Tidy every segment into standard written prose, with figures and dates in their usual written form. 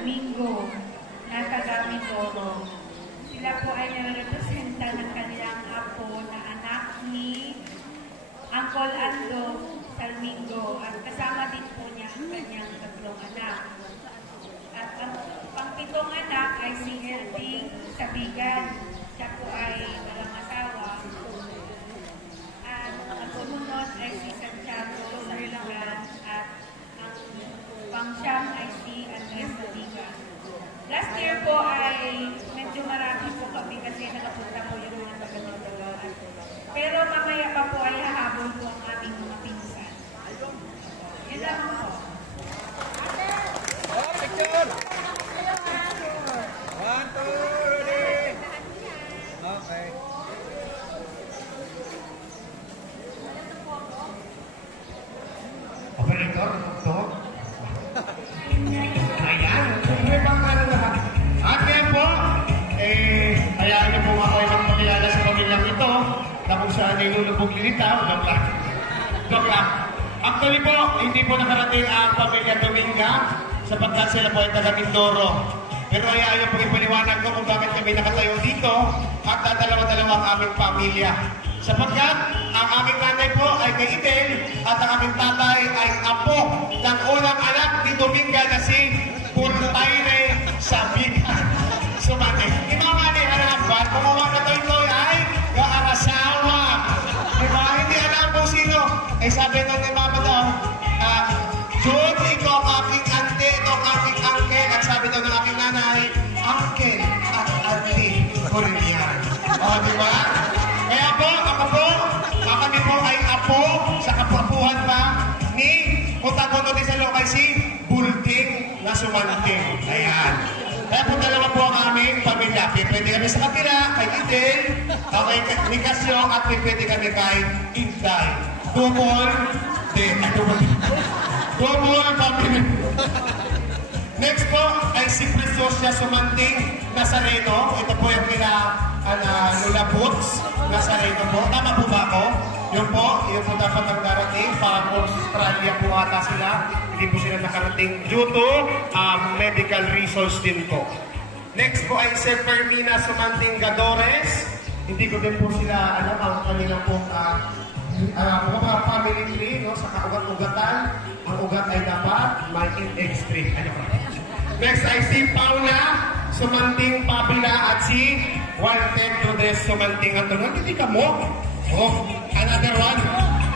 Mingo na taga Mindoro. Sila po ay nare-representa ng kanilang apo na anak ni Uncle Ando Salmingo at kasama din po niya ang kanyang tatlong anak. At ang pangpitong anak ay si Elving Sabigan. Siya po ay walang asawa. At ang sumunod ay si Santiago Sabigan at ang pangsyam ay si Andres Sabigan. Last year po ay medyo marami po kami kasi nakapunta po yung mga taga-Mindoro. Pero mamaya pa po ay hahabol po ang aming mga pinsan. Yun lang po. Oh, picture! 1, 2, ready! Okay. Operator, ito. Ayan, may pangkano lahat. At kaya po, hayaan niyo po ako ibang pakilala sa pamilyang ito na kung saan ay lulubog linitaw. Joke lang. Actually po, hindi po nakarating ang pamilya Dominga sapagkat sila po ay taga Mindoro. Pero hayaan niyo po ipaliwanag ko kung bakit kami nakatayo dito at dalawa-dalawa ang aming pamilya. Sapagkat ang aming nanay po ay kay Idel at ang aming tatay ay apo ng unang anak ni Dominga na si Purtayre Sabigan. Sumati. Ikaw nga ni Harapan, kumuha na ito ay kaarasawa. Diba? Hindi alam kung sino. Sabi nung ni Mama daw, Jun, ikaw ang aking ante, ito ang aking uncle. At sabi daw ng aking nanay, uncle at auntie Korean. O, diba? Kaya po, ako po, kami po ay apo sa kapapuhan pa ni Kutagono di sa lokal si Bulting na Sumanting. Ayan. Kaya po dalawa po ang aming pamilya. Pwede kami sa kapila, kay Idel, kay Kasyong, at pwede kami kay Inday. Double family. Next po ay si Preciosa Sumanting Nazareno. Ito po yung kila Lula Boots Nazareno po. Tama po ba ako? Yun po dapat ang darating. Australia po ata sila. Hindi po sila nakarating due to medical reasons din po. Next po ay si Fermina Sumanting Gadores. Hindi ko din po sila ang kanilang po mga family tree, no? Sa kaugat-ugatan. Ang ugat ay dapat may index tree. Next ay si Paula Sumanting Pabila at si Walter Rodriguez Sumanting Antonio. Hindi ka mo? Oh, another one.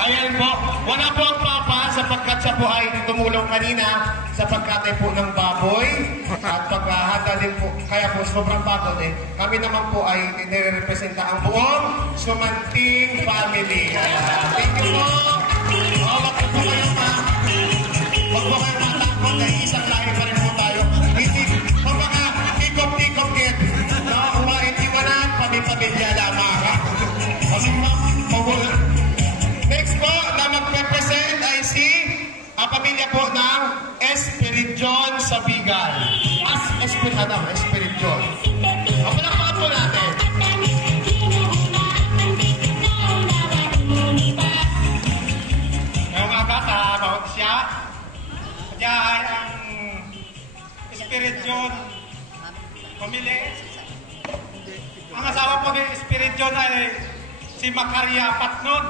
Ayan po. Wala po ang papa sapagkat siya po ay tumulong kanina sa pagkatay po ng baboy at paghahanda din po. Kaya po sobrang pagod eh. Kami naman po ay nire-representa ang buong Sumanting family. Thank you po. Wag po kayo matakot dahil isang lahi pa rin po tayo. Hindi po mga tikop-tikop kit. Umain-iwanan, pamilya lamang. Kasi next po na magpe-present ay si pamilya po ng Espirijon Sabigan. Espirijon. Palakpakan po natin. Ngayong aga, bawat siya. Kaya ay ang Espirijon pamilya. Ang asawa po ng Espirijon ay si Macaria Patnon.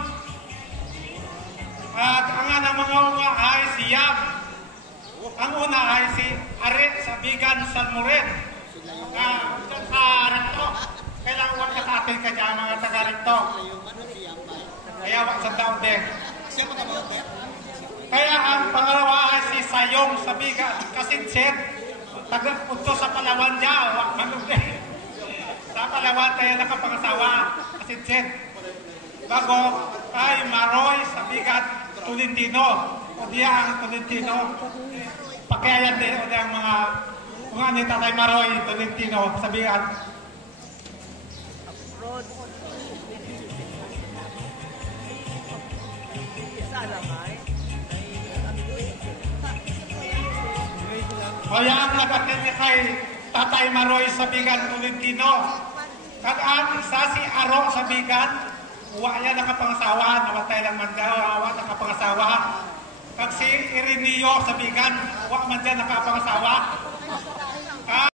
At ang ng mga una ay si Yam. Ang una ay si Are Sabigan Salmoren. Sa Rento. Kailangan wag na sa atin kanya mga taga-Rento. Kaya wag sa daw din. Kaya ang pangalawa ay si Sayong Sabigan Kasinset. Taga-punto sa Palawan niya. Wag manugin. Sa Palawan tayo nakapangasawa. Kasinset. Bago ay Maroy Sabigan Tolentino. O diya ang Tolentino. Pakiayan din o diya ang mga ni Tatay Maroy Tolentino Sabigan. O yan nagatin ni kay Tatay Maroy Sabigan Tolentino. Kagaan isa si Aro Sabigan. Uwa niya nakapangasawa, namatay lang man daw, awa nakapangasawa. Kag si Ireneo Sabigan, uwa man dyan nakapangasawa.